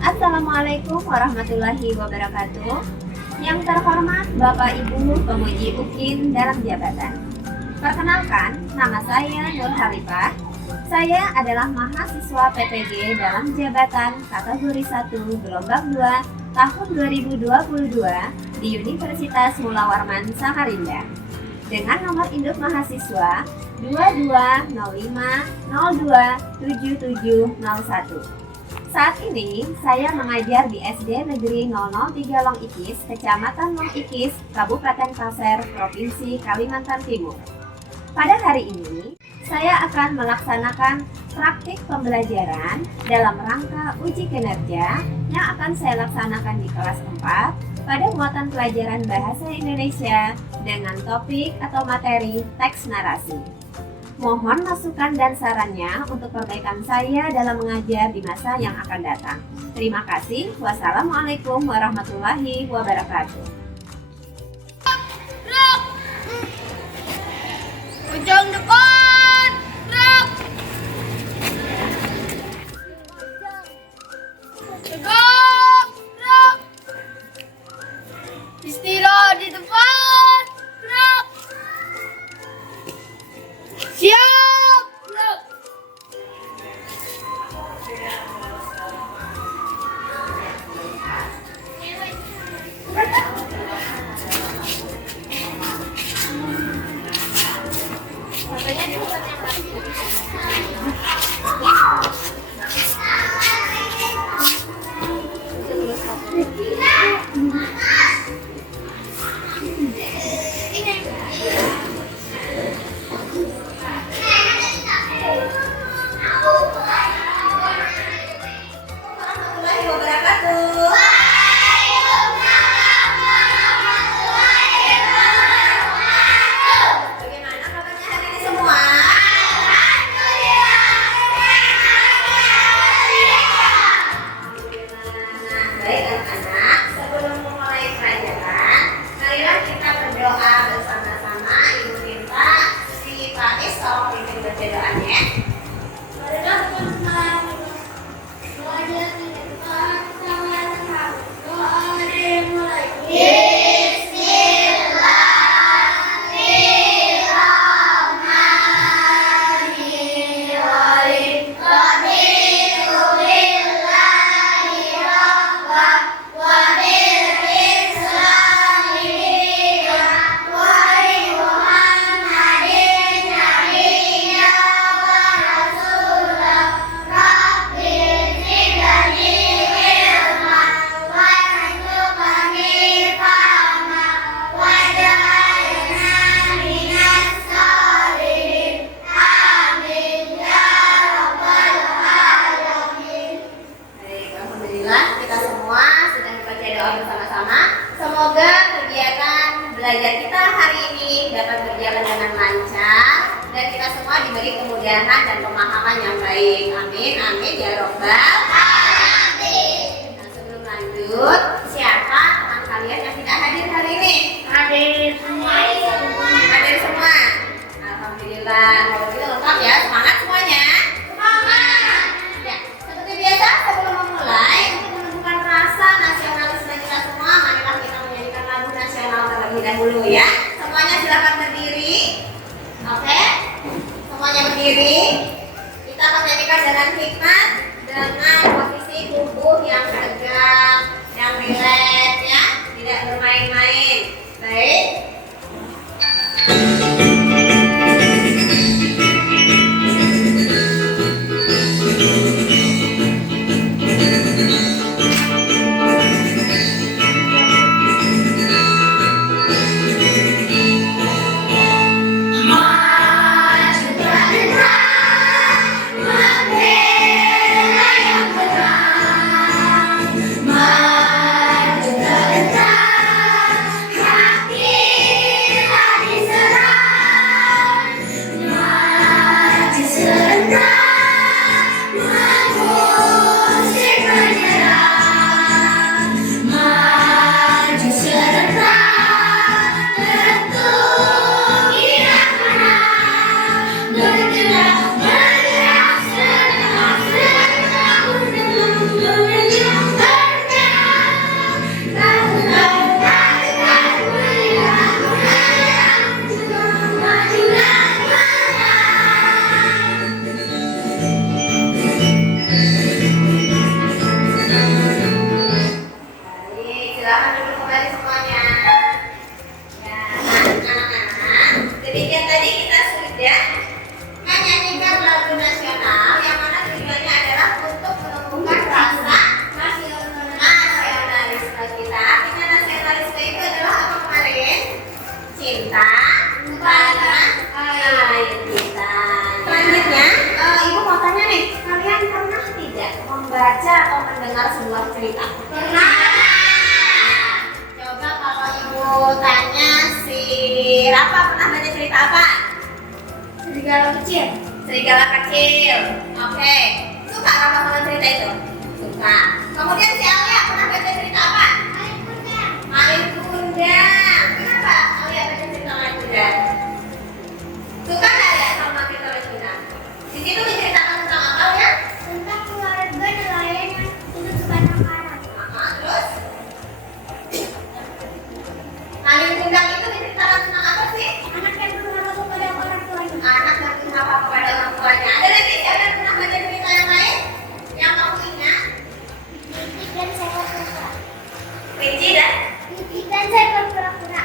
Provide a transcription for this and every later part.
Assalamualaikum warahmatullahi wabarakatuh. Yang terhormat Bapak Ibu Pemuji UKIN dalam jabatan. Perkenalkan, nama saya Nur Halifah. Saya adalah mahasiswa PPG dalam jabatan kategori 1 gelombang 2 tahun 2022 di Universitas Mula Warman Samarinda. Dengan nomor induk mahasiswa 2205027701. Saat ini saya mengajar di SD Negeri 003 Long Ikis, Kecamatan Long Ikis, Kabupaten Pasir, Provinsi Kalimantan Timur. Pada hari ini, saya akan melaksanakan praktik pembelajaran dalam rangka uji kinerja yang akan saya laksanakan di kelas 4 pada muatan pelajaran Bahasa Indonesia dengan topik atau materi teks narasi. Mohon masukan dan sarannya untuk perbaikan saya dalam mengajar di masa yang akan datang. Terima kasih. Wassalamualaikum warahmatullahi wabarakatuh. Ujung depan, gerak. Tegak, gerak. Istirahat di depan, gerak. Siap, gerak. Warahmatullahi wabarakatuh. Bagaimana kabarnya hari ini semua? Baik anak-anak, sebelum memulai pelajaran, marilah kita berdoa bersama-sama. Ibu minta si Pak Is tolong pimpin berdoanya. Marilah teman-teman. Semoga kegiatan belajar kita hari ini dapat berjalan dengan lancar dan kita semua diberi kemudahan dan pemahaman yang baik. Amin, amin ya robbal alamin. Nah, sebelum lanjut, siapa teman kalian yang tidak hadir hari ini? Hadir semua. Hadir semua. Alhamdulillah. Kalau gitu lengkap ya, semangat semuanya. Semangat. Ya, seperti biasa sebelum memulai, untuk menumbuhkan rasa nasionalisme kita semua, marilah kita menyanyikan lagu nasional terlebih dahulu ya. Semuanya silakan berdiri. Oke? Semuanya berdiri. Kita akan menyanyikan dengan hikmat, dengan posisi tubuh yang tegak, yang rileks ya, tidak bermain-main. Baik. Demikian tadi kita sudah menyanyikan lagu nasional yang mana tujuannya adalah untuk menumbuhkan rasa nasionalisme kita. Artinya nasionalisme itu adalah apa kemarin? Cinta pada air kita. Selanjutnya, Ibu mau tanya nih, kalian pernah tidak membaca atau mendengar sebuah cerita? Pernah. Coba kalau Ibu tanya si Rafa, pernah baca cerita apa? Serigala kecil. Serigala kecil. Oke. Suka Rafa sama cerita itu? Suka. Kemudian si Alia pernah baca cerita apa? Malin Kundang. Kenapa Alia baca cerita Malin Kundang? Suka nggak ya sama cerita Malin Kundang? Di situ diceritakan tentang apa ya? Tentang keluarga nelayan yang itu suka nakaran. Terus? Malin Kundang itu diceritakan tentang apa sih? Anak yang berharap kepada orang tuanya. Anak yang berhak kepada orang tuanya. Ada lagi siapa yang pernah baca cerita yang lain? Yang kamu ingat? Titik dan seekor kura. Kelinci dan Titik dan seekor kura-kura.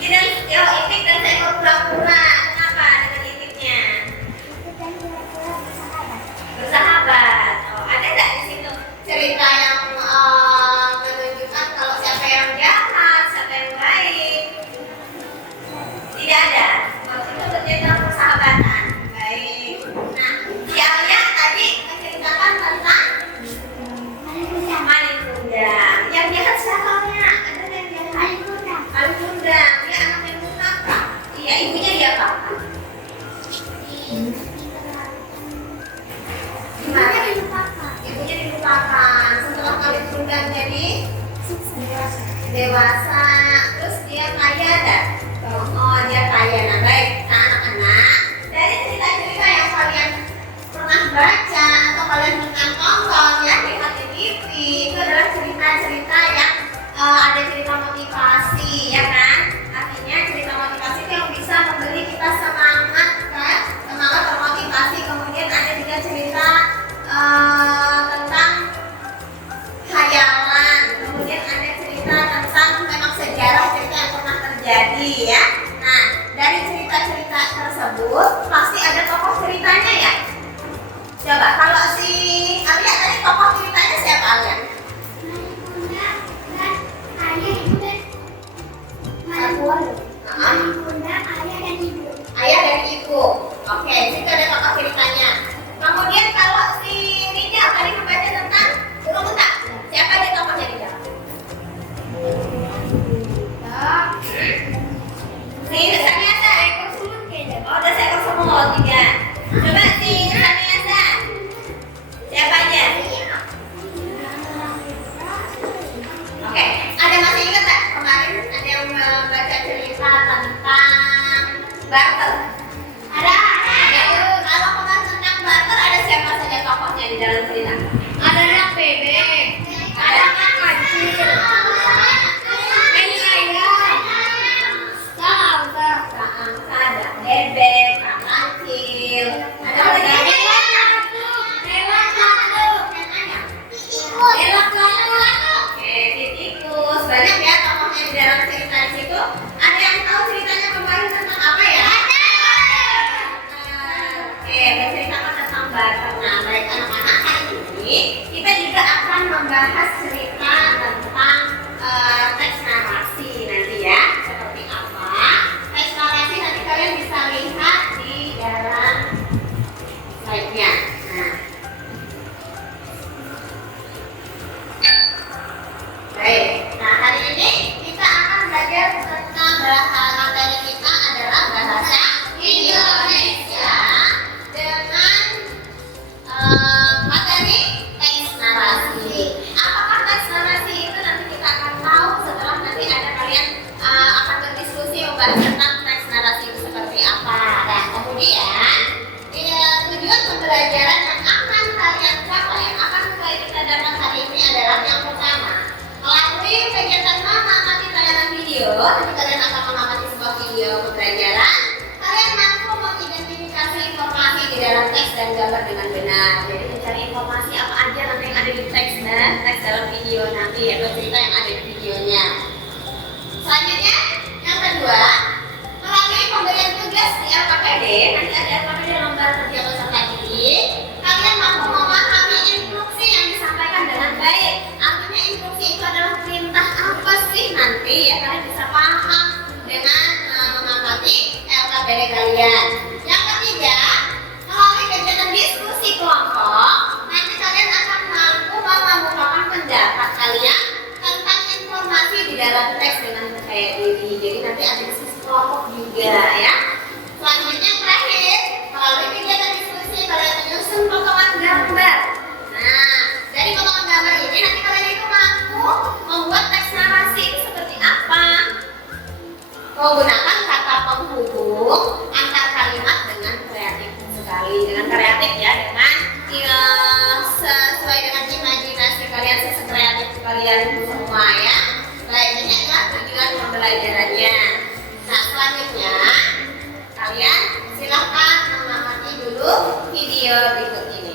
Itik dan seekor kura-kura. Kenapa dengan itiknya? Titik dan kura-kura bersahabat. Bersahabat. Oh, ada nggak di situ cerita yang menunjukkan kalau siapa yang jahat, siapa yang baik? Tidak ada. Kalau itu bercerita persahabatan. Baik. Nah, si Alia tadi menceritakan tentang Malin Kundang. Yang jahat siapa Alia? Ada yang jahat? Malin Kundang. Dia anak yang durhaka. Iya, ibunya dia apa? Gimana? Ibunya dilupakan. Setelah Malin Kundang jadi dewasa, terus dia kaya dan oh dia kaya. Nah baik, nah anak-anak, dari cerita-cerita yang kalian pernah baca atau kalian pernah tonton ya lihat di TV, itu adalah cerita-cerita yang ada cerita motivasi ya kan? Artinya cerita motivasi itu yang bisa memberi kita semangat kan? Semangat termotivasi. Kemudian ada juga cerita tentang khayalan, kemudian ada cerita tentang memang sejarah cerita yang pernah terjadi ya. Nah, dari cerita-cerita tersebut pasti ada tokoh ceritanya ya. Coba kalau si Alia tadi tokoh ceritanya siapa Alia? Ayah dan ibu. Oke, situ ada tokoh ceritanya. Kemudian kalau si Rida tadi membaca tentang burung unta, siapa dia tokohnya Rida? Si Saniasa. Oh, ada seekor semut tiga. Coba si Saniasa. Siapa aja? Oke, ada masih ingat tak kemarin ada yang membaca cerita tentang barter? Ada. Kalau kemarin tentang barter ada siapa saja tokohnya di dalam cerita? Ada anak bebek. Ada anak kecil. Ini ayam. Ada bebek, anak kecil. Ada lagi. Oke, tikus. Banyak ya tokohnya di dalam cerita di situ. Ada yang tahu ceritanya kemarin tentang apa ya? Oke, menceritakan tentang barter. Nah, baik anak-anak, hari ini kita juga akan membahas cerita tentang teks narasi nanti ya. Seperti apa? Teks narasi nanti kalian bisa lihat di dalam slide-nya. Nah. Baik, nah hari ini kita akan belajar tentang bahasa materi kita adalah bahasa Indonesia dengan materi teks narasi. Apakah teks narasi itu nanti kita akan tahu setelah nanti ada kalian akan berdiskusi membahas tentang teks narasi itu seperti apa. Dan kemudian tujuan pembelajaran yang akan kalian capai, akan kita dapat hari ini adalah yang pertama, melalui kegiatan mengamati tayangan video. Nanti kalian akan mengamati sebuah video pembelajaran. Kalian mampu mengidentifikasi informasi di dalam teks dan gambar dengan benar. Jadi mencari informasi apa aja nanti yang ada di teks dan teks dalam video nanti atau cerita yang ada di videonya. Selanjutnya, yang kedua, melalui pemberian pendek kalian. Yang ketiga, melalui kegiatan diskusi kelompok, nanti kalian akan mampu mengemukakan pendapat kalian tentang informasi di dalam teks dengan percaya diri. Jadi nanti ada diskusi kelompok juga ya. Selanjutnya yang terakhir, melalui kegiatan diskusi kalian menyusun potongan gambar. Nah, dari potongan gambar ini nanti kalian itu mampu membuat teks narasi itu seperti apa? Menggunakan kata penghubung antar kalimat dengan kreatif sekali, dengan kreatif ya, dengan sesuai dengan imajinasi kalian, sekreatif kalian semua ya. Baik, ini adalah tujuan pembelajarannya. Nah, selanjutnya kalian silahkan mengamati dulu video berikut ini.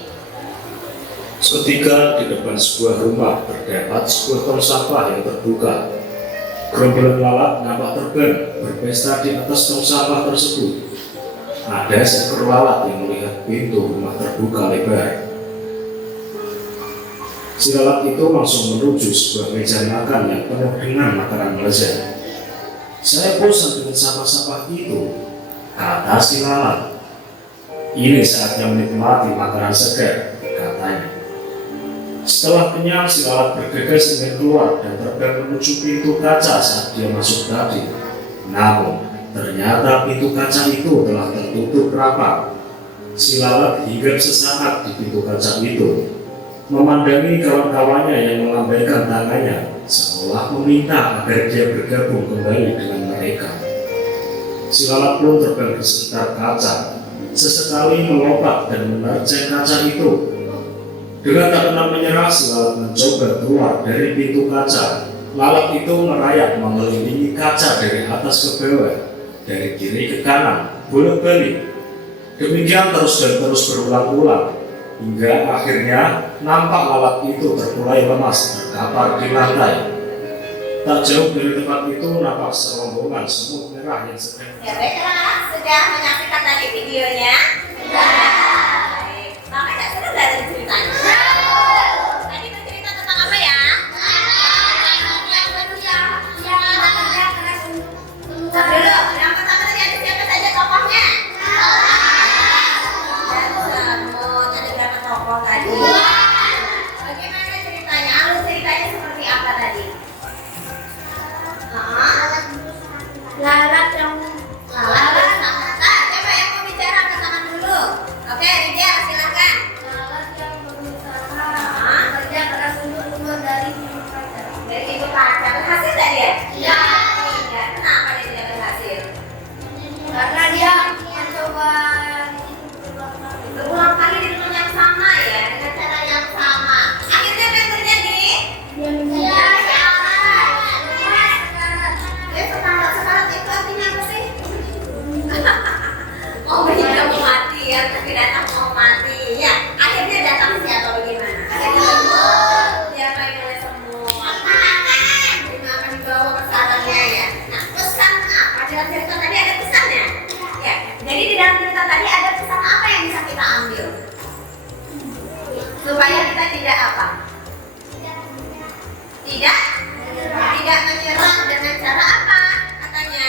Seketika di depan sebuah rumah terdapat sebuah tong sampah yang terbuka. Gerombolan lalat nampak terbang berpesta di atas tong sampah tersebut. Ada seekor lalat yang melihat pintu rumah terbuka lebar. Si lalat itu langsung menuju sebuah meja makan yang penuh dengan makanan lezat. "Saya bosan dengan sampah-sampah itu," kata si lalat. "Ini saatnya menikmati makanan segar," katanya. Setelah kenyang, si lalat bergegas ingin keluar dan terbang menuju pintu kaca saat dia masuk tadi. Namun, ternyata pintu kaca itu telah tertutup rapat. Si lalat hinggap sesaat di pintu kaca itu, memandangi kawan-kawannya yang melambaikan tangannya, seolah meminta agar dia bergabung kembali dengan mereka. Si lalat pun terbang di sekitar kaca, sesekali melompat dan menerjang kaca itu. Dengan tak pernah menyerah, si lalat mencoba keluar dari pintu kaca. Lalat itu merayap mengelilingi kaca dari atas ke bawah, dari kiri ke kanan, bolak-balik. Demikian terus dan terus berulang-ulang, hingga akhirnya nampak lalat itu terkulai lemas terkapar di lantai. Tak jauh dari tempat itu nampak serombongan semut merah yang sedang. Ya baik anak-anak, sudah menyaksikan tadi videonya? Sudah. Baik. Mama nggak seru nggak dari ceritanya? Tadi bercerita tentang apa ya? Cek dulu, yang pertama tadi ada siapa saja tokohnya? Dan semut, ada berapa tokoh tadi? Bagaimana ceritanya? Alur ceritanya seperti apa tadi? Lalat yang Lalat sama coba yang mau bicara ke tangan dulu. Oke, Rijal silakan. lalat yang berusaha kerja keras untuk keluar dari pintu kaca. Dari ibu kaca berhasil tidak dia? Iya. Tidak. Kenapa dia tidak berhasil? Karena dia mencoba Berulang kali di tempat yang sama ya, dengan cara yang sama. Akhirnya apa yang terjadi? dia mengejar Dia sekarat itu artinya apa sih? Mau meninggal mau mati ya, tapi datang mau mati ya. Akhirnya datang siapa bagaimana? Akhirnya siapa yang oleh semua? Dimakan dibawa ke sarangnya ya. Nah, pesan apa dalam cerita tadi ada pesannya? Ya, jadi di dalam cerita tadi ada pesan apa yang bisa kita ambil? Supaya kita tidak apa? Tidak menyerah dengan cara apa? Katanya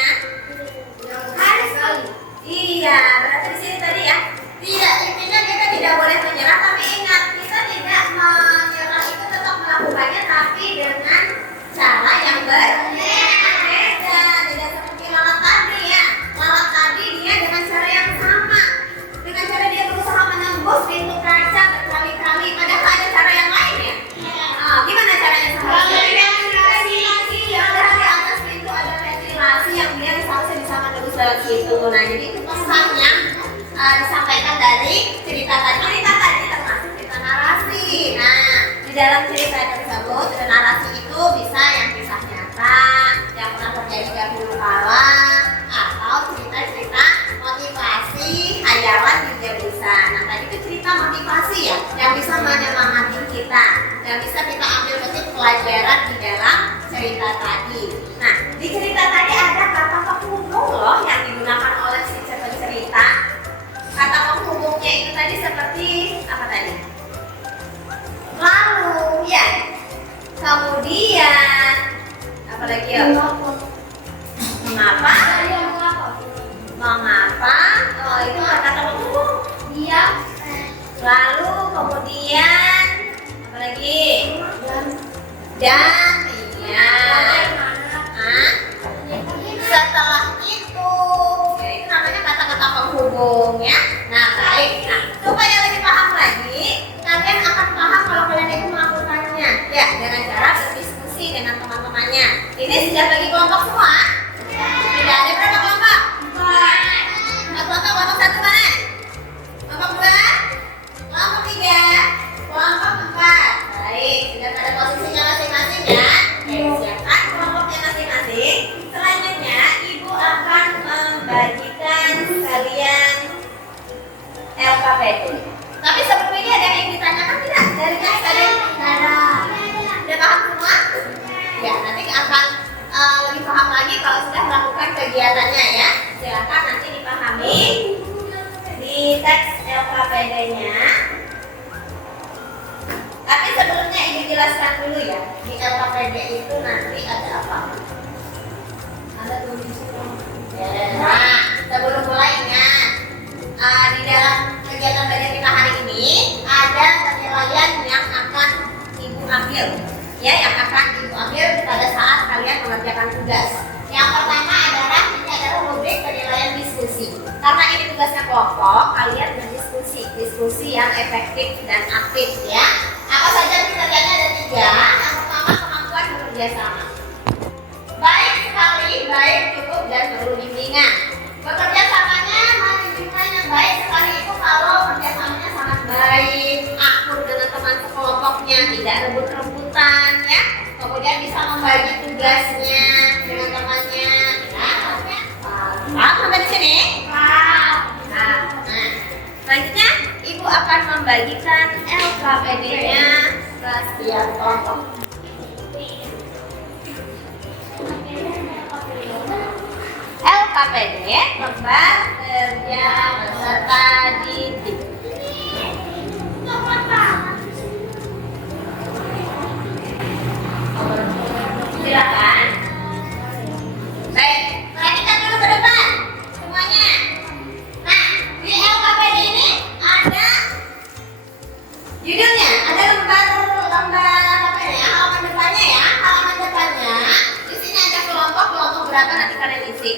harus. Iya, berarti di sini tadi ya. Tidak, intinya kita tidak boleh menyerah, tapi ingat kita tidak menyerah itu tetap melakukannya, tapi dengan cara yang berbeda. Tidak seperti lalat tadi ya. Lalat tadi dia dengan cara yang sama. Dengan cara dia berusaha menembus pintu kaca berkali-kali, padahal ada cara yang lain ya. Gimana caranya seharusnya? Ada di atas pintu ada ventilasi yang dia seharusnya bisa menembus lewat situ. Nah, jadi itu pesannya disampaikan dari cerita tadi. Cerita tadi termasuk cerita narasi. Nah, di dalam cerita tersebut, narasi itu bisa yang kisah nyata, yang pernah terjadi dahulu kala, atau cerita-cerita motivasi, hayalan juga bisa. Nah, tadi itu cerita motivasi ya, yang bisa menyemangati kita, yang bisa kita ambil petik pelajaran di dalam cerita tadi. Nah, di cerita tadi ada kata penghubung loh yang digunakan oleh si cerita. Kata penghubungnya itu tadi seperti apa tadi? Lalu, ya. Kemudian, apa lagi ya? Mengapa? LKPD-nya. Tapi sebelumnya Ibu jelaskan dulu ya, di LKPD itu nanti ada apa? Ada tulis. Nah, sebelum mulai ingat, di dalam kegiatan belajar kita hari ini ada penilaian yang akan Ibu ambil, ya, yang akan Ibu ambil pada saat kalian mengerjakan tugas. Yang pertama adalah ini adalah rubrik penilaian diskusi. Karena ini tugasnya kelompok, kalian berdiskusi yang efektif dan aktif, ya. Apa saja pekerjaannya ada 3. Yang pertama kemampuan bekerja sama. Baik sekali, baik cukup dan perlu bimbingan. Bekerja samanya, bimbingan yang baik sekali itu kalau kerjasamanya sangat baik, akur dengan teman sekelompoknya, tidak rebut-rebutan, ya. Kemudian bisa membagi tugasnya dengan temannya. Paham sampai di sini? Nah, selanjutnya Ibu akan membagikan LKPD-nya ke setiap kelompok. LKPD lembar kerja peserta didik. Silakan. Baik, perhatikan dulu ke depan semuanya. Nah, di LKPD ini ada judulnya, ada lembar apa ya? Halaman depannya ya, halaman depannya. Di sini ada kelompok berapa nanti kalian isi.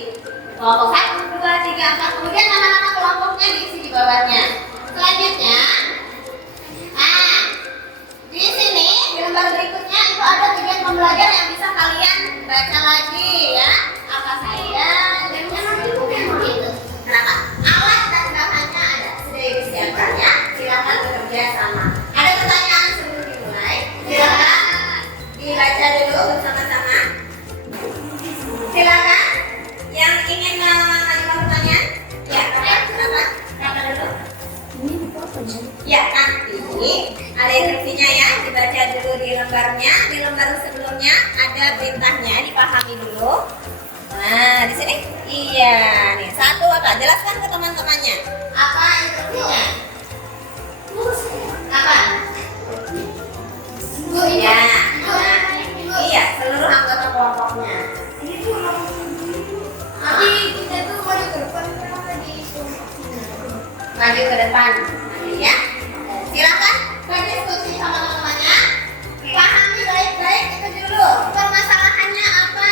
Kelompok 1, 2, 3, 4. Kemudian nama-nama kelompoknya diisi di bawahnya. Selanjutnya, nah, di sini di lembar berikutnya itu ada tujuan pembelajar yang bisa kalian baca lagi, ya. Apa saja? Kenapa? Alat dan bahannya ada sudah disiapkan, ya. Silakan bekerja sama. Ada pertanyaan sebelum dimulai? Silakan dibaca dulu bersama-sama. Silakan. Yang ingin mengajukan pertanyaan? Ya, kenapa? Kenapa dulu? Ya, nanti ada instruksinya ya, dibaca dulu di lembarnya. Di lembar sebelumnya ada perintahnya, dipahami dulu. Nah, di sini, iya nih, 1 apa? Jelaskan ke teman-temannya. Apa instruksinya? Apa? Ya, nah, iya, seluruh anggota kelompoknya. Nanti kita tuh maju ke depan, kenapa Maju ke depan, nanti ya. Silakan berdiskusi sama teman-temannya. Pahami baik-baik itu dulu. Permasalahannya apa?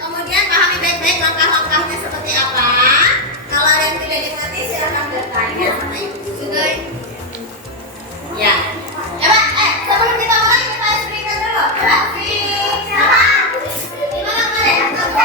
Kemudian pahami baik-baik langkah-langkahnya seperti apa. Kalau ada yang tidak dimengerti silakan bertanya sama ibu. Sudah. Ya. Coba, sebelum kita mulai kita berikan dulu. Coba, silakan. Gimana kalian? Coba.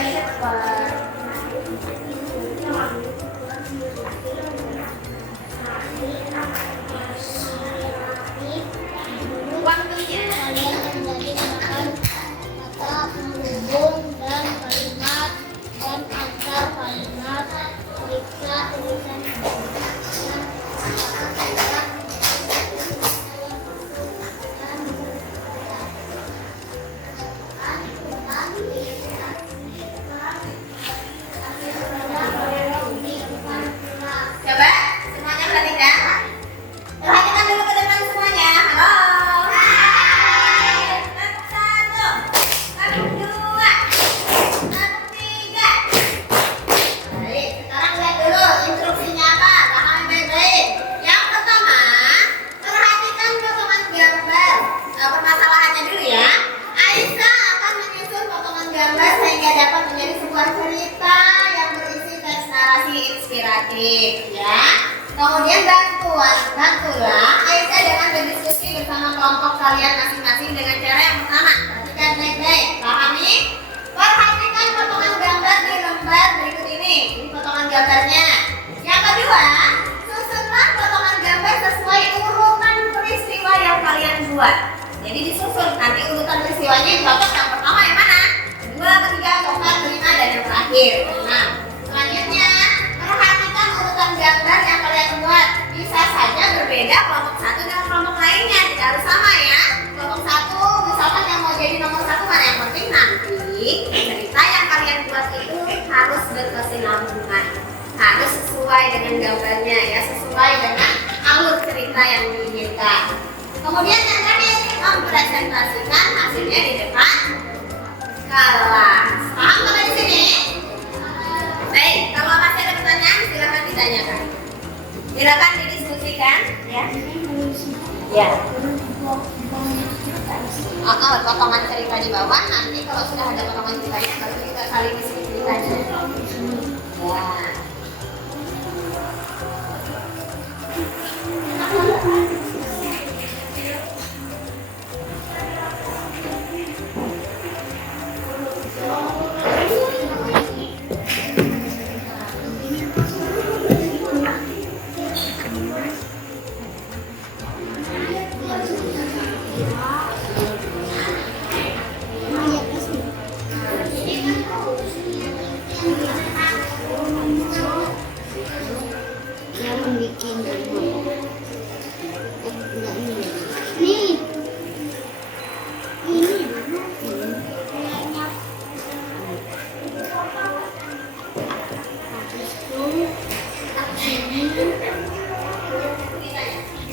gambarnya cepat. Waktunya. Kalian menjadi menggunakan kata penghubung dan kalimat dan antar kalimat. Periksa tulisan dan kata-kata. Coba semuanya perhatikan. Perhatikan dulu ke depan semuanya. Halo. Hai. Langkah 1, langkah 2, langkah 3. Baik, sekarang lihat dulu instruksinya apa. Pahami baik-baik. Yang pertama, perhatikan potongan gambar. Permasalahannya dulu ya. Aisyah akan menyusun potongan gambar sehingga dapat menjadi sebuah cerita yang berisi teks narasi inspiratif, ya. Kemudian bantulah Aisyah dengan berdiskusi bersama kelompok kalian masing-masing dengan cara yang pertama. Perhatikan baik-baik, pahami. Perhatikan potongan gambar di lembar berikut ini. Ini potongan gambarnya. Yang kedua, susunlah potongan gambar sesuai urutan peristiwa yang kalian buat. Jadi disusun, nanti urutan peristiwanya yang cocok yang pertama yang mana? Kedua, ketiga, keempat, kelima, dan yang terakhir. Nah, selanjutnya perhatikan urutan gambar yang kalian buat. Bisa saja berbeda kelompok satu dengan kelompok lainnya, tidak harus sama ya. Kelompok satu, misalkan yang mau jadi nomor 1 mana, yang penting nanti cerita yang kalian buat itu harus berkesinambungan, harus sesuai dengan gambarnya ya, sesuai dengan alur cerita yang diinginkan. Kemudian yang terakhir, mempresentasikan hasilnya di depan kelas. Paham sampai di sini? Baik, kalau masih ada pertanyaan silakan ditanyakan. Silakan didiskusikan, ya. Ya. Potongan cerita di bawah. Nanti kalau sudah ada potongan ceritanya, baru kita kali di sini ceritanya. Ya.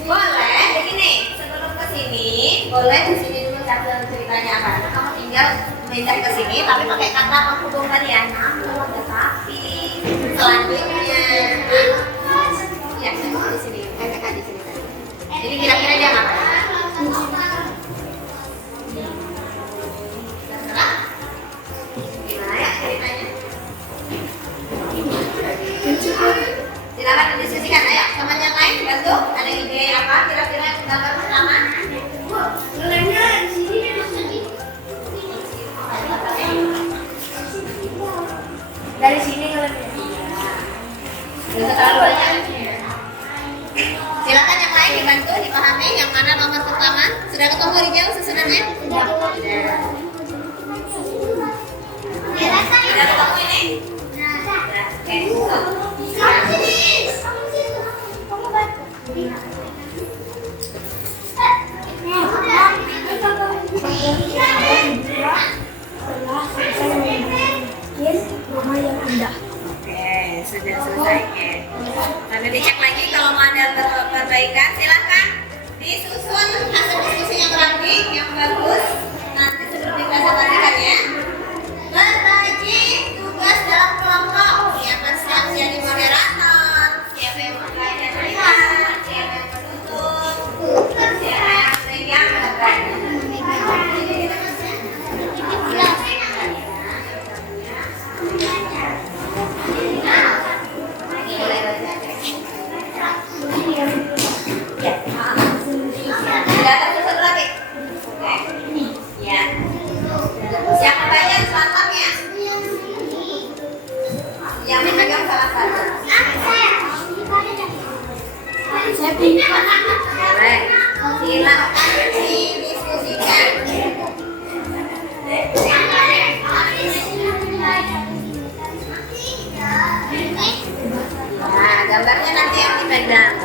Boleh begini, sebelum ke sini, boleh di sini dulu catat ceritanya apa. Nah, kamu tinggal pindah ke sini, tapi pakai kata penghubung tadi ya. Namun, tetapi, selanjutnya, ya, saya di sini, katakan di sini tadi. Jadi kira-kira dia apa? Terserah. Gimana ya ceritanya? Silakan didiskusikan, ayo teman yang lain bantu. Ada ide apa kira-kira gambar pertama? Nilainya di sini dari sini nilainya. Tidak terlalu banyak. Silakan yang lain dibantu, dipahami yang mana nomor pertama. Sudah ketemu di jauh susunannya? Sudah. Sudah ketemu ini? Sudah. Oke. Rumah yang indah. Oke, sudah selesai. Lalu dicek lagi kalau mau ada perbaikan, silahkan disusun hasil diskusi yang rapi, yang bagus. Nanti sebelum dipresentasikan ya. Berbagi tugas dalam kelompok. Siapa siap jadi moderator, siapa yang membaca cerita, siapa yang menutup, siapa yang Sudah tersusun rapi. Oke. Ya. Siapa Boleh. Silakan didiskusikan. Nah, gambarnya nanti yang dipegang.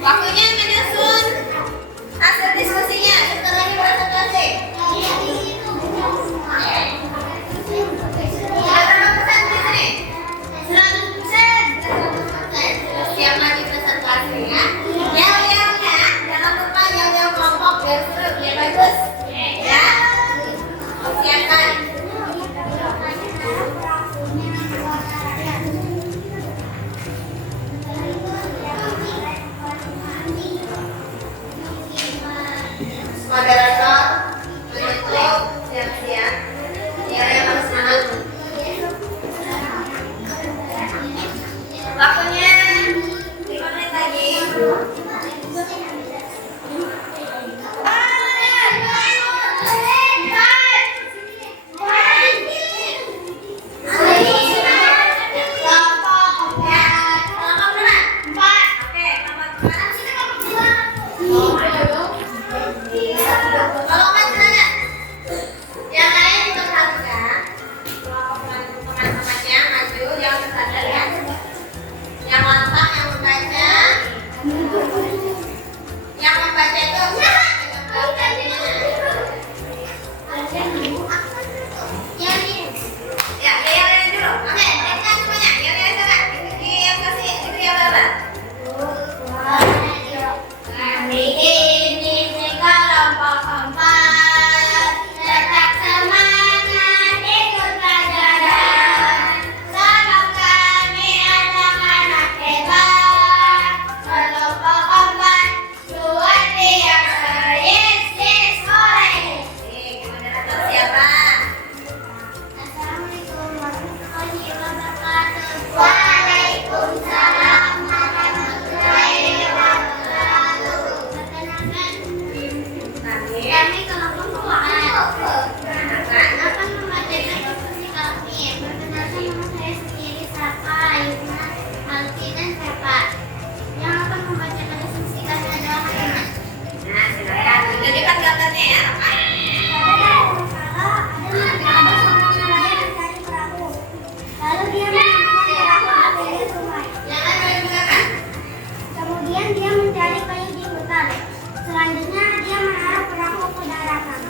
Waktunya menyusun hasil diskusinya. Sebentar lagi presentasi. Sudah berapa persen di sini? 100%. Siap lagi presentasi ya. Yel-yelnya jangan lupa yel-yel kelompok biar seru, biar bagus. Ya. Siapkan. Moderator menutup, siap-siap. Ya, yang harus semangat. Waktunya 5 menit lagi. Kalau kan silakan. Yang lain diperhatikan. Teman-temannya maju, yang tersadar ya. Yang lantang, yang membaca. Yang membaca itu ya, yang dulu. Oke, kita semuanya. Yang silakan. Yang kasih diberi apa? Hari ini kelompok 4 tetap semangat ikut pelajaran. Sebab kami anak-anak hebat. Kelompok 4 luar biasa. Yes, yes, hore. Moderator siapa? Assalamualaikum warahmatullahi wabarakatuh. Waalaikumsalam warahmatullahi wabarakatuh. Perkenalkan, kami kelompok 4 akan membacakan diskusi kami. Perkenalkan, nama saya sendiri Safa, Yusna, Alfi, dan Safa. Yang akan membacakan diskusi kami adalah Hana. Nah, silakan. Tunjukkan gambarnya ya. Ada seorang nelayan mencari perahu. Lalu dia menemukan perahu di pinggir sungai. Jangan menggunakan. Kemudian dia mencari kayu di hutan. Selanjutnya dia menaruh perahu ke daratan.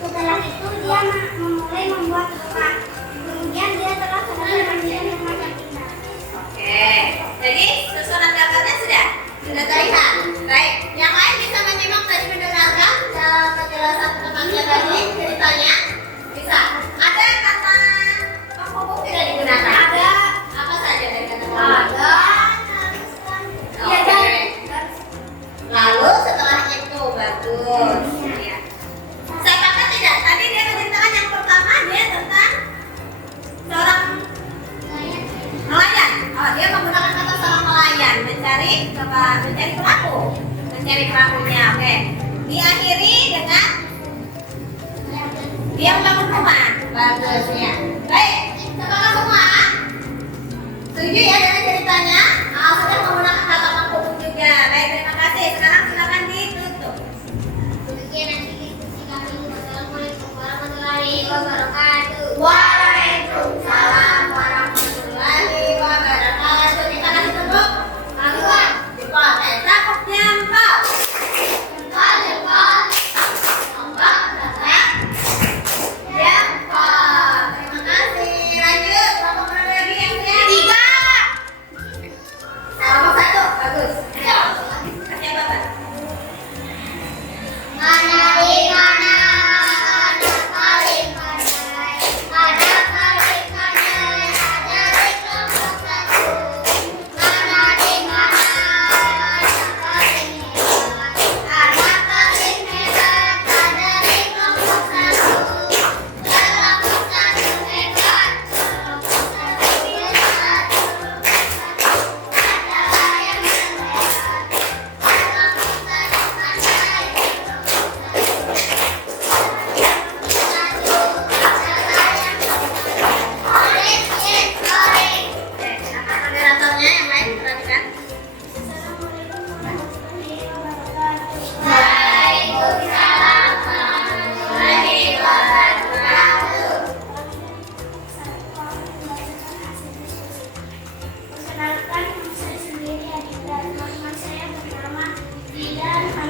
Setelah itu dia memulai membuat rumah. Kemudian dia telah selesai menjadi rumah yang indah. Oke. Jadi susunan gambarnya sudah terlihat. Baik. Yang lain bisa menyimak tadi mendengarkan penjelasan temannya tadi ceritanya. Bisa. Ada kata penghubung tidak digunakan. Ada. Apa saja dari kata penghubung? Ada. Oke. Lalu setelah itu bagus. Ya. Saya kata tidak. Tadi dia menceritakan yang pertama dia tentang seorang nelayan. Oh, dia menggunakan kata seorang nelayan mencari perahu, mencari perahunya. Oke. Diakhiri dengan dia membangun rumah. Bagus ya. Baik. Sepakat semua? Setuju ya dengan ceritanya? Sudah menggunakan kata penghubung juga. Baik, terima kasih. Sekarang silakan ditutup. Demikian nanti diskusi kami. Wassalamualaikum warahmatullahi wabarakatuh. Waalaikumsalam warahmatullahi wabarakatuh. Kita kasih tepuk. Langsung. Jempol. Tepuk jempol. Jempol, jempol. Jempol. Jempol. Terima kasih. Lanjut. Kelompok mana lagi yang siap? 3. Kelompok 1. Bagus.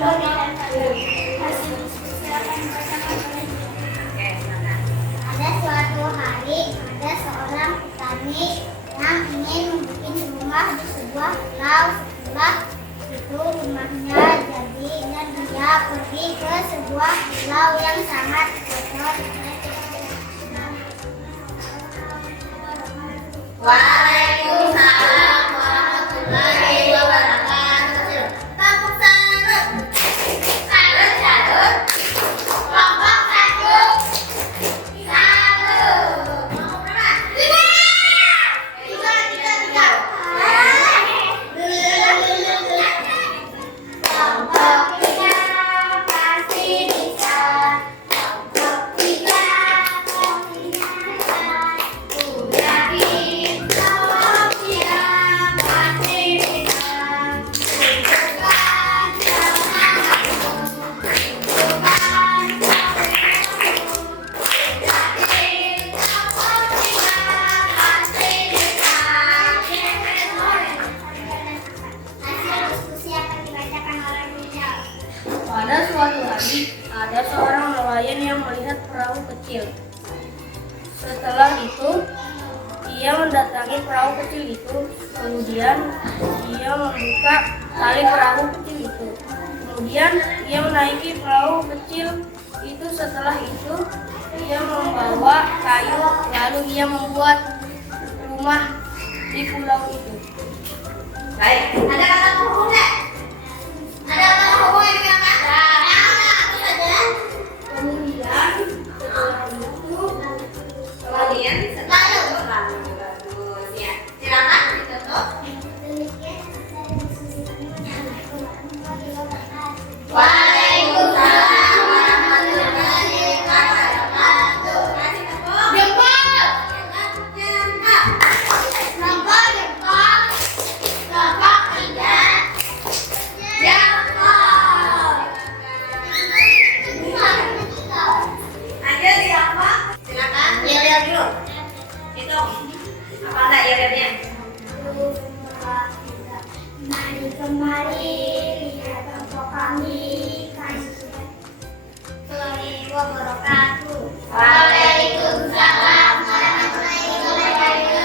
Hasil diskusi akan dibacakan oleh Oke, silakan. Ada suatu hari, ada seorang petani yang ingin membuat rumah di sebuah pulau. Setelah itu rumahnya jadi dan dia pergi ke sebuah pulau yang sangat kotor. Waalaikumsalam warahmatullahi wabarakatuh. Tepuk tangan. Salut, salut. Kelompok 1. Salut. Kelompok berapa? 5. 3. Kelompok 3 pasti bisa. Kelompok 3 pasti bisa. Udah bisa, kelompok 3 pasti bisa. Tunjukkan semangatmu, tunjukkan semangatmu. Udah bisa, kelompok 3 pasti bisa. Hasil diskusi akan dibacakan oleh Rizal. Pada suatu hari, ada seorang nelayan yang melihat perahu kecil. Setelah itu, ia mendatangi perahu kecil itu. Kemudian, ia membuka tali perahu kecil itu. Kemudian, ia menaiki perahu kecil itu. Setelah itu, ia membawa kayu, lalu ia membuat rumah di pulau itu. Baik, ada kata penghubung nggak? Ada kata penghubung yang digunakan? Apa saja? Kemudian, setelah itu, Kemudian lalu bagus ya. Silakan ditutup. Demikian selesai diskusi kami. Assalamualaikum warahmatullahi wabarakatuh. Waalaikumsalam warahmatullahi wabarakatuh. Kasih tepuk. Jempol. Jempol. Jempol, jempol. Kelompok 3. Jempol. Lanjut siapa? Silakan. Yel dulu. Hitung. Apa enggak yelnya? Mari kemari lihat kelompok kami. Assalamualaikum wabarakatuh. Waalaikumsalam warahmatullahi wabarakatuh.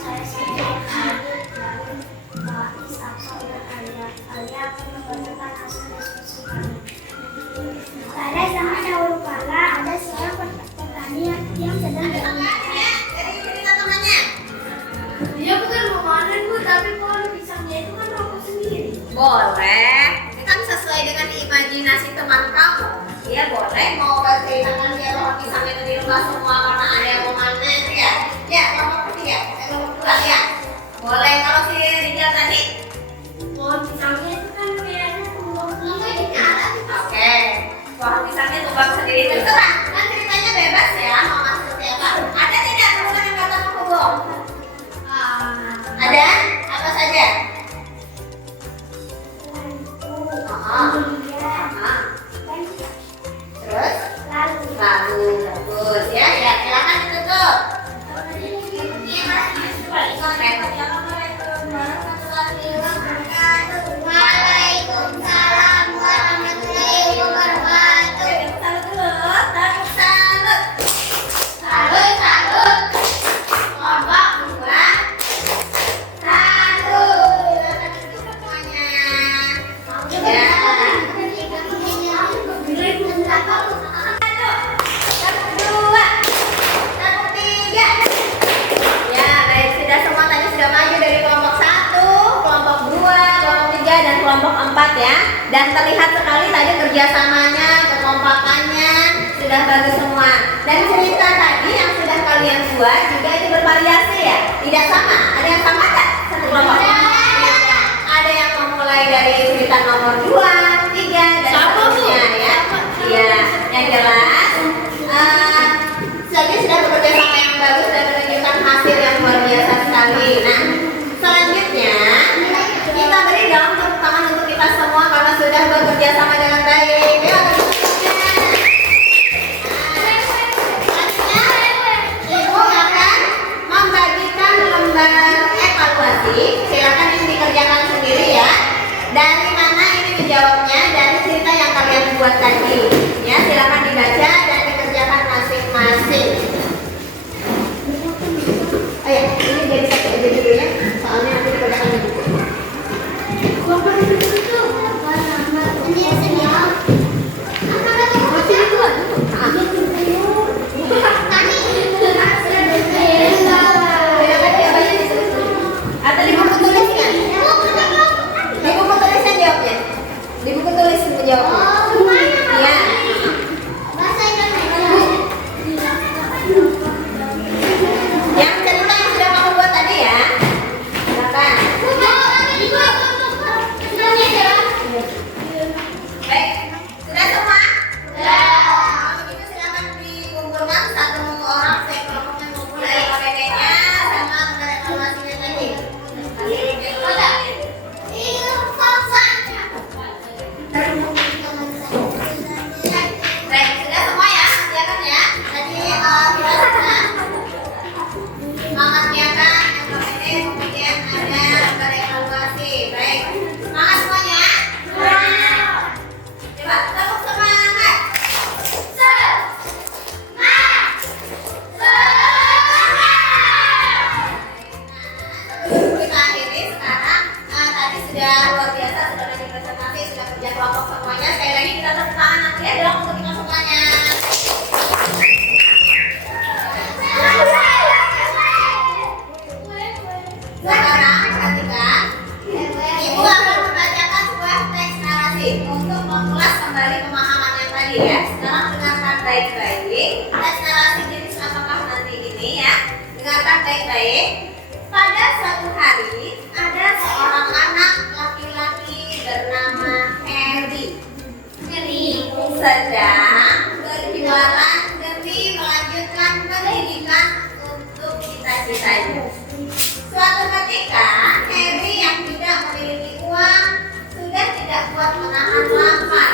Saya Syekh Khalid Darun Bais Absolut Aliyah. Saya akan membacakan hasil diskusi kami. Pada zaman dahulu kala ada seorang petani yang sedang Temannya, jadi cerita temannya. dia bukan memanen Bu, tapi pohon pisangnya itu kan rokok sendiri. Boleh, itu kan sesuai dengan imajinasi teman kamu. Dia boleh mau berceritakan dia bahwa pisang itu di rumah semua karena ada yang memanen ya. Ya, kelompok ketiga, kelompok 2 ya. Boleh kalau si Rijal tadi. Pohon pisangnya itu kan kayaknya tumbang sendiri. Oke, pohon pisangnya tumbang sendiri terserah. Kan ceritanya bebas ya, mau masuk seperti apa. Ada tidak teman yang kata menghubung? Ada? Apa saja? Terus? Lalu bagus ya. Ya, silakan ditutup. Waalaikumsalam warahmatullahi wabarakatuh. Salut dulu, tepuk salut. Salut, salut. Kelompok 2. Salut. Silakan ditutup semuanya. Ya. Ya, baik, sudah semua tadi sudah maju dari kelompok 1, kelompok 2, kelompok 3, dan kelompok 4 ya. Dan terlihat sekali tadi kerjasamanya, kekompakannya sudah bagus semua. Dan cerita tadi yang sudah kalian buat juga itu bervariasi ya, tidak sama. Ada yang sama tak? Satu kelompok. Ada yang memulai dari cerita nomor 2, 3, dan seterusnya ya. Iya, yang jelas sudah bekerja sama yang bagus dan menunjukkan hasil yang luar biasa sekali. Nah, selanjutnya kita beri dong tepuk tangan untuk kita semua karena sudah bekerja sama dengan baik. Ya, selanjutnya, Ibu akan membagikan buat tadi. Ya, silakan dibaca dan dikerjakan masing-masing. Oh ya, ini jadi satu aja dulu ya, soalnya nanti dikerjakan di buku. Atau di buku tulisnya? Di buku tulisnya jawabnya. Di buku tulis menjawabnya. Iya. Yang cerita yang sudah kamu buat tadi ya. Silakan. Baik, sudah semua? Sudah. Kalau begitu silakan dikumpulkan satu orang, saya kelompoknya ngumpul dari KPP-nya sama dengan evaluasinya tadi. Baik, sudah semua ya? Silakan ya. Tadi kita sudah semangatnya kan, KPP, kemudian ada lembar evaluasi. Baik, semangat semuanya? Coba tepuk semangat. Kita akhiri sekarang. Tadi sudah luar biasa, sudah ada presentasi, sudah kerja kelompok semuanya. Sekali lagi kita tepuk tangan nanti ya dong untuk kita semuanya. Sekarang perhatikan, Ibu akan membacakan sebuah teks narasi untuk mengulas kembali pemahaman yang tadi ya. Sekarang dengarkan baik-baik. Teks narasi jenis apakah nanti ini ya? Dengarkan baik-baik. Pada suatu hari ada seorang anak laki-laki bernama Harry. Sedang berjualan demi melanjutkan pendidikan untuk cita-citanya. Suatu ketika, Harry yang tidak memiliki uang sudah tidak kuat menahan lapar,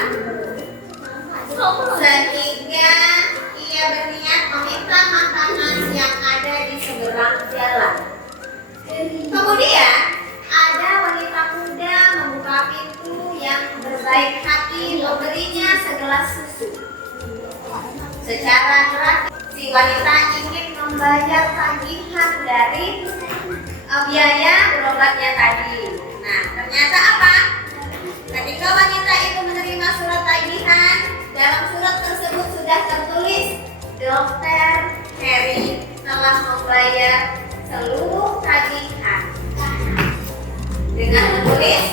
sehingga ia berniat meminta makanan yang ada di seberang jalan. Kemudian, ada wanita muda membuka pintu yang berbaik hati memberinya segelas susu. Secara gratis, si wanita ingin membayar tagihan dari biaya berobatnya tadi. Nah, ternyata apa? Ketika wanita itu menerima surat tagihan, dalam surat tersebut sudah tertulis, Dokter Harry telah membayar seluruh tagihan. Dengan menulis,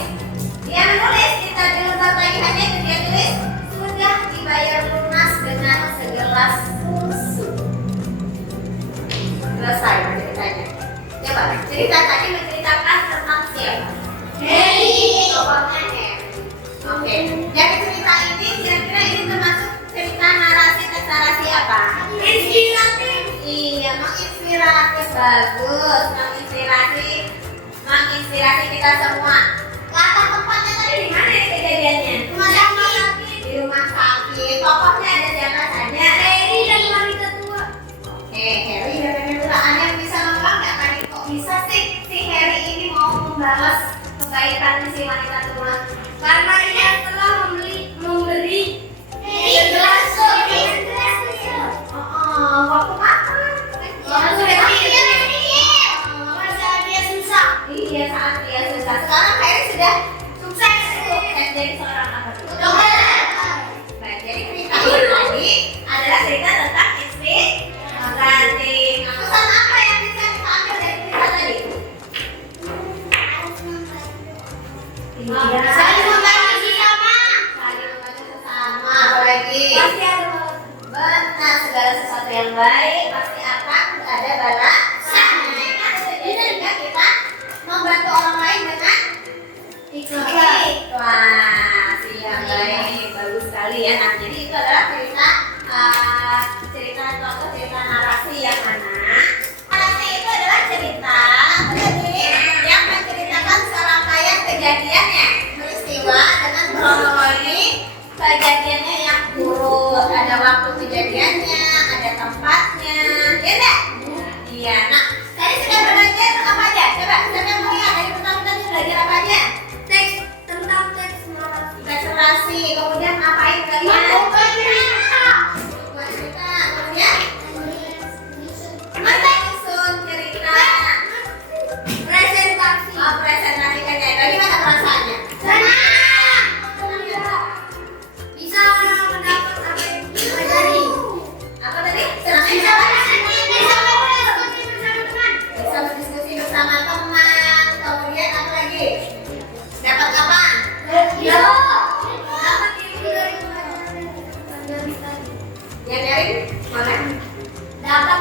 dia menulis di lembar tagihannya itu dia tulis sudah dibayar lunas dengan segelas susu. Selesai ceritanya. Coba, cerita tadi menceritakan tentang siapa? Harry. Tokohnya Harry. Oke. Dari cerita ini, kira-kira ini termasuk cerita narasi teks narasi apa? Inspiratif. Iya, menginspiratif. Bagus, menginspirasi kita semua. Latar tempatnya tadi di mana ya kejadiannya? Rumah sakit. Di rumah sakit. Tokohnya ada siapa saja? Harry dan wanita tua. Oke, Harry dan wanita tua. Ada yang bisa ngomong nggak tadi? Kok bisa sih si Harry ini mau membalas kebaikan si wanita tua? Karena ia telah memberi segelas susu. Waktu kapan? Waktu dia susah. Iya, saat dia susah. Sekarang Harry sudah sukses jadi seorang apa? Dokter. Baik, jadi cerita ini tadi adalah cerita tentang inspirasi. Pesan apa yang bisa kita ambil dari cerita tadi? Iya. Saling membantu sesama. Saling membantu sesama. Apalagi? Pasti ada benar, segala sesuatu yang baik pasti akan ada balasannya. Sehingga kita membantu orang lain dengan ikhlas. Iya, baik, bagus sekali ya. Nah, jadi itu adalah cerita atau cerita narasi yang mana? Narasi itu adalah cerita yang menceritakan serangkaian kejadiannya, peristiwa dengan kronologi kejadiannya yang urut. Ada waktu kejadiannya, ada tempatnya, ya enggak? Iya,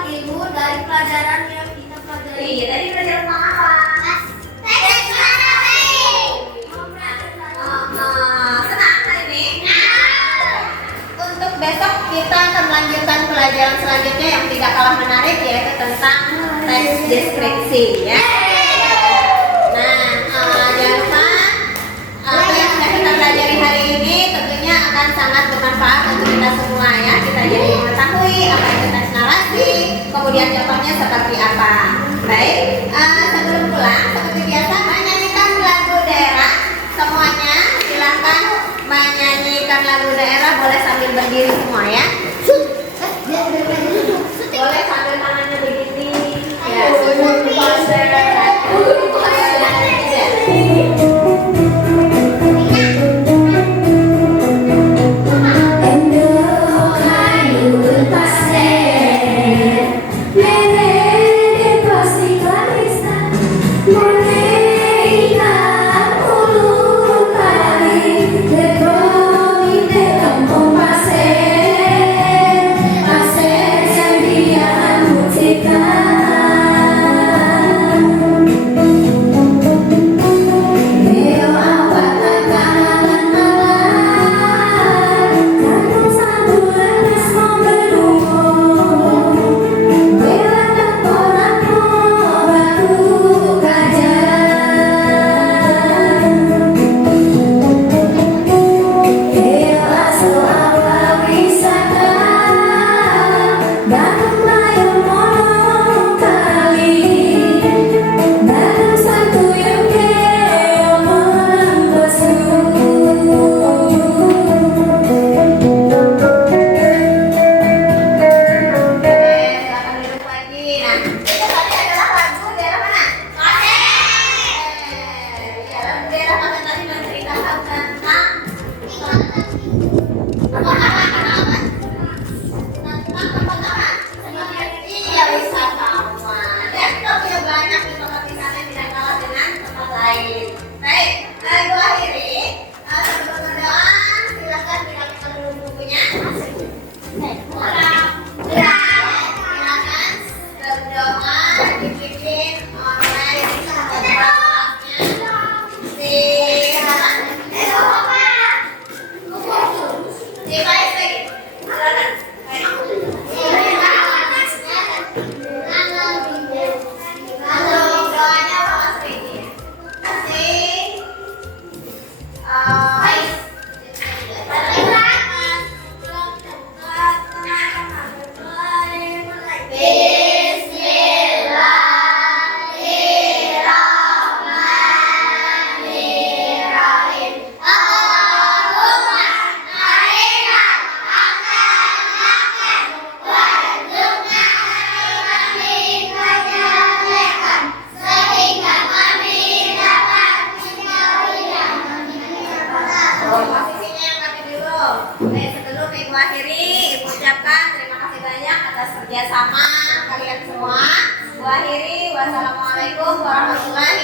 ilmu dari pelajaran yang kita pelajari. Iya, tadi belajar tentang apa? Senang hari ini? Untuk besok kita akan melanjutkan pelajaran selanjutnya yang tidak kalah menarik, yaitu tentang teks deskripsi ya. Nah, jangan lupa apa yang sudah kita pelajari hari ini tentunya akan sangat bermanfaat untuk kita semua ya. Kita jadi mengetahui apa itu teks narasi, kemudian contohnya seperti apa. Baik, sebelum pulang seperti biasa menyanyikan lagu daerah. Semuanya silahkan menyanyikan lagu daerah, boleh sambil berdiri semua ya. Boleh sambil tangannya begini. Ya, konser. kerjasama kalian semua. Wassalamualaikum warahmatullahi